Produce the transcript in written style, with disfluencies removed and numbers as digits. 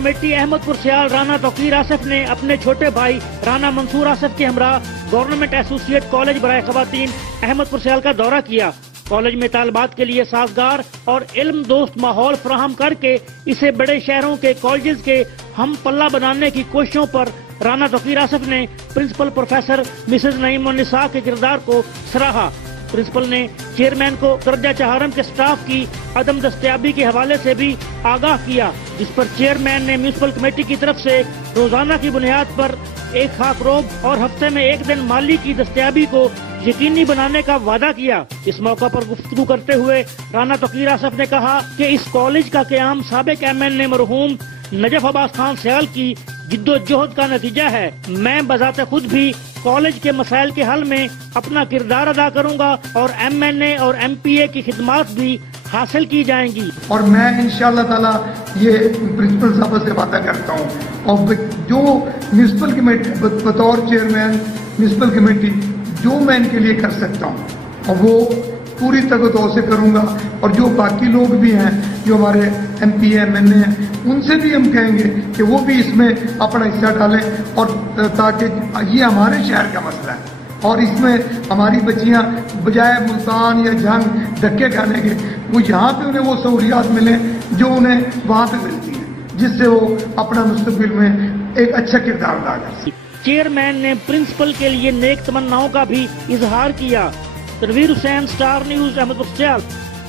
Committee Ahmad پور سیال رانا توقیر آصف نے اپنے چھوٹے بھائی رانا منصور آصف کے ہمراہ گورنمنٹ ایسوسیٹ کالج برائے خواتین احمد پور سیال کا دورہ کیا۔ کالج میں طالبات کے لیے سازگار اور علم دوست ماحول فراہم کر کے اسے بڑے شہروں کے کالجز کے ہم پلہ بنانے کی کوششوں پر رانا توقیر آصف نے پرنسپل پروفیسر مسز نعیم النساء کے کردار کو سراہا۔ پرنسپل نے چیئرمین کو درجہ چہارم کے سٹاف کی عدم دستیابی کے حوالے سے بھی آگاہ کیا، جس پر چیئرمین نے میونسپل کمیٹی کی طرف سے روزانہ کی بنیاد پر ایک خاک روب اور ہفتے میں ایک دن مالی کی دستیابی کو یقینی بنانے کا وعدہ کیا۔ اس موقع پر گفتگو کرتے ہوئے رانا توقیر آصف نے کہا کہ اس کالج کا قیام سابق MN مرحوم نجف عباس خان سیال کی جد و جہد کا نتیجہ ہے۔ میں بذات خود بھی کالج کے مسائل کے حل میں اپنا کردار ادا کروں گا اور MNA اور MPA کی خدمات بھی حاصل کی جائیں گی۔ اور میں انشاءاللہ تعالی یہ پرنسپل صاحب سے وعدہ کرتا ہوں اور جو میونسپل کمیٹی بطور چیئرمین میونسپل کمیٹی جو میں ان کے لیے کر سکتا ہوں اور وہ پوری طاقتوں سے کروں گا، اور جو باقی لوگ بھی ہیں جو ہمارے MPA MNA ہیں ان سے بھی ہم کہیں گے کہ وہ بھی اس میں اپنا حصہ ڈالیں، اور تاکہ یہ ہمارے شہر کا مسئلہ ہے اور اس میں ہماری بچیاں بجائے ملتان یا جنگ دھکے کھانے کے وہ یہاں پہ انہیں وہ سہولیات ملیں جو انہیں وہاں پہ ملتی ہیں، جس سے وہ اپنا مستقبل میں ایک اچھا کردار ادا کر سکیں۔ چیئرمین نے پرنسپل کے لیے نیک تمناؤں کا بھی اظہار کیا۔ تنویر حسین، سٹار نیوز، احمد پور سیال۔